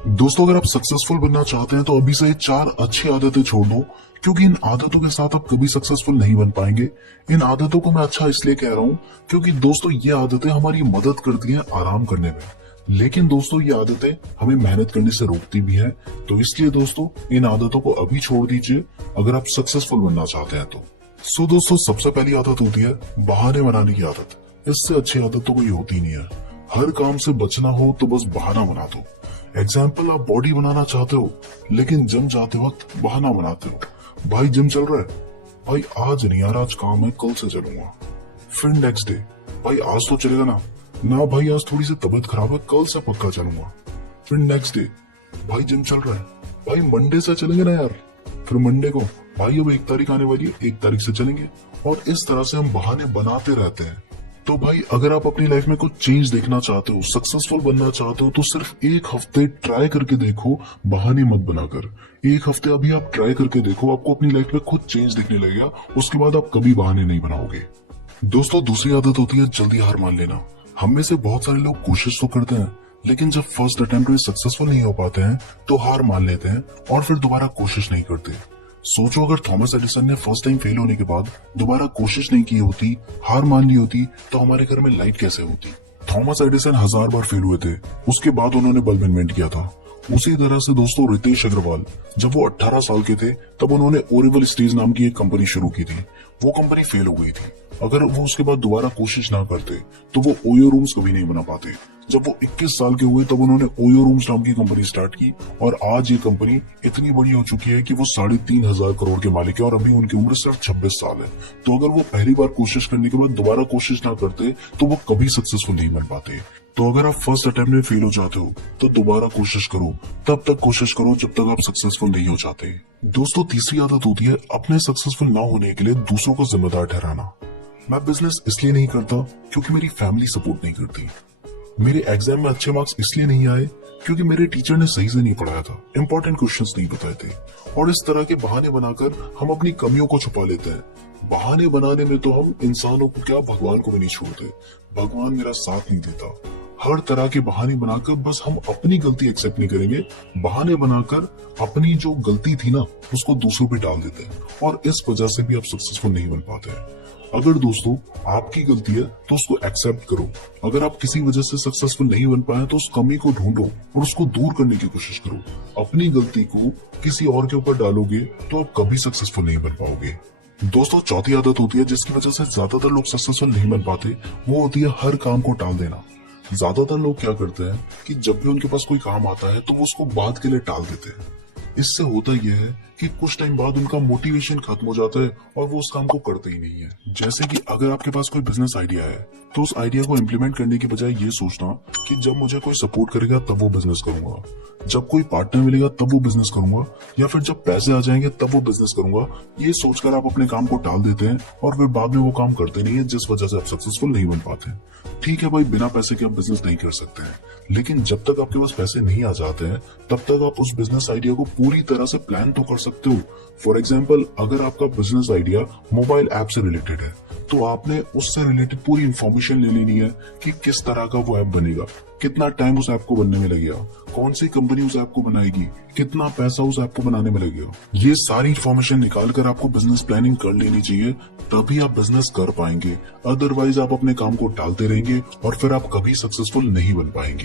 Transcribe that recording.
दोस्तों, अगर आप सक्सेसफुल बनना चाहते हैं तो अभी से 4 अच्छी आदतें छोड़ दो, क्योंकि इन आदतों के साथ आप कभी सक्सेसफुल नहीं बन पाएंगे। इन आदतों को मैं अच्छा इसलिए कह रहा हूं क्योंकि दोस्तों ये आदतें हमारी मदद करती हैं आराम करने में, लेकिन दोस्तों ये आदतें हमें मेहनत करने से रोकती भी हैं। तो इसलिए दोस्तों इन आदतों को अभी छोड़ दीजिए अगर आप सक्सेसफुल बनना चाहते हैं तो। दोस्तों, सबसे पहली आदत होती है बहाने बनाने की आदत। इससे अच्छी आदत तो कोई होती नहीं है। हर काम से बचना हो तो बस बहाना बना दो। एग्जाम्पल, आप बॉडी बनाना चाहते हो लेकिन जिम जाते वक्त बहाना बनाते हो। भाई जिम चल रहा है? भाई आज नहीं यार, आज काम है, कल से चलूंगा। फिर नेक्स्ट डे, भाई आज तो चलेगा ना? ना भाई, आज थोड़ी सी तबीयत खराब है, कल से पक्का चलूंगा। फिर नेक्स्ट डे, भाई जिम चल रहा है? भाई मंडे से चलेंगे ना यार। फिर मंडे को, भाई अब 1 तारीख आने वाली है, 1 तारीख से चलेंगे। और इस तरह से हम बहाने बनाते रहते हैं। तो भाई अगर आप अपनी लाइफ में कुछ चेंज देखना चाहते हो, सक्सेसफुल बनना चाहते हो, तो सिर्फ 1 हफ्ते ट्राई करके देखो, बहाने मत बनाकर। 1 हफ्ते अभी आप ट्राई करके देखो, आपको अपनी लाइफ में खुद चेंज दिखने लगेगा। उसके बाद आप कभी बहाने नहीं बनाओगे। दोस्तों, दूसरी आदत होती है जल्दी हार मान लेना। हम में से बहुत सारे लोग कोशिश तो करते हैं, लेकिन जब फर्स्ट अटेम्प्ट में सक्सेसफुल नहीं हो पाते हैं तो हार मान लेते हैं और फिर दोबारा कोशिश नहीं करते। सोचो, अगर थॉमस एडिसन ने फर्स्ट टाइम फेल होने के बाद दोबारा कोशिश नहीं की होती, हार मान ली होती, तो हमारे घर में लाइट कैसे होती? थॉमस एडिसन 1000 बार फेल हुए थे, उसके बाद उन्होंने बल्ब इन्वेंट किया था। उसी तरह से दोस्तों रितेश अग्रवाल, जब वो 18 साल के थे तब उन्होंने ओरेबल स्टेज नाम की एक कंपनी शुरू की थी। वो कंपनी फेल हो गई थी। अगर वो उसके बाद दोबारा कोशिश ना करते तो वो ओयो रूम्स कभी नहीं बना पाते। जब वो 21 साल के हुए तब उन्होंने ओयो रूम्स नाम की कंपनी स्टार्ट की और आज ये कंपनी इतनी बड़ी हो चुकी है कि वो 3,500 करोड़ के मालिक है और अभी उनकी उम्र सिर्फ 26 साल है। तो अगर वो पहली बार कोशिश करने के बाद दोबारा कोशिश ना करते तो वो कभी सक्सेसफुल नहीं बन पाते। तो अगर आप फर्स्ट अटेम्प्ट में फेल हो जाते हो तो दोबारा कोशिश करो, तब तक कोशिश करो जब तक आप सक्सेसफुल नहीं हो जाते। दोस्तों, तीसरी आदत होती है अपने सक्सेसफुल ना होने के लिए दूसरों को जिम्मेदार ठहराना। मैं बिजनेस इसलिए नहीं करता क्योंकि मेरी फैमिली सपोर्ट नहीं करती। मेरे एग्जाम में अच्छे मार्क्स इसलिए नहीं आए क्योंकि मेरे टीचर ने सही से नहीं पढ़ाया था, इंपॉर्टेंट क्वेश्चंस नहीं बताए थे। और इस तरह के बहाने बनाकर हम अपनी कमियों को छुपा लेते हैं। बहाने बनाने में तो हम इंसानों को क्या, भगवान को भी नहीं छोड़ते। भगवान मेरा साथ नहीं देता। हर तरह के बहाने बनाकर बस हम अपनी गलती एक्सेप्ट नहीं करेंगे। बहाने बनाकर अपनी जो गलती थी ना उसको दूसरों पे डाल देते हैं और इस वजह से भी आप सक्सेसफुल नहीं बन पाते हैं। अगर दोस्तों आपकी गलती है तो उसको एक्सेप्ट करो। अगर आप किसी वजह से सक्सेसफुल नहीं बन पाए तो उस कमी को ढूंढो और उसको दूर करने की कोशिश करो। अपनी गलती को किसी और के ऊपर डालोगे तो आप कभी सक्सेसफुल नहीं बन पाओगे। दोस्तों, चौथी आदत होती है जिसकी वजह से ज्यादातर लोग सक्सेसफुल नहीं बन पाते, वो होती है हर काम को टाल देना। ज्यादातर लोग क्या करते हैं कि जब भी उनके पास कोई काम आता है तो वो उसको बाद के लिए टाल देते हैं। इससे होता यह है कि कुछ टाइम बाद उनका मोटिवेशन खत्म हो जाता है और वो उस काम को करते ही नहीं है। जैसे कि अगर आपके पास कोई बिजनेस आइडिया है तो उस आइडिया को इम्प्लीमेंट करने की बजाय ये सोचना कि जब मुझे कोई सपोर्ट करेगा तब वो बिजनेस करूंगा, जब कोई पार्टनर मिलेगा तब वो बिजनेस करूंगा, या फिर जब पैसे आ जाएंगे तब वो बिजनेस करूंगा, ये सोचकर आप अपने काम को टाल देते हैं और फिर बाद में वो काम करते नहीं है, जिस वजह से आप सक्सेसफुल नहीं बन पाते। ठीक है भाई, बिना पैसे के आप बिजनेस नहीं कर सकते हैं, लेकिन जब तक आपके पास पैसे नहीं आ जाते हैं तब तक आप उस बिजनेस आइडिया को पूरी तरह से प्लान तो कर सकते हो। फॉर एग्जाम्पल, अगर आपका बिजनेस आइडिया मोबाइल ऐप से रिलेटेड है तो आपने उससे रिलेटेड पूरी इंफॉर्मेशन ले लेनी है कि किस तरह का वो ऐप बनेगा, कितना टाइम उस ऐप को बनने में लगेगा, कौन सी कंपनी उस ऐप को बनाएगी, कितना पैसा उस ऐप को बनाने में लगेगा। ये सारी इंफॉर्मेशन निकाल कर आपको बिजनेस प्लानिंग कर लेनी चाहिए, तभी आप बिजनेस कर पाएंगे। अदरवाइज आप अपने काम को टालते रहेंगे और फिर आप कभी सक्सेसफुल नहीं बन पाएंगे।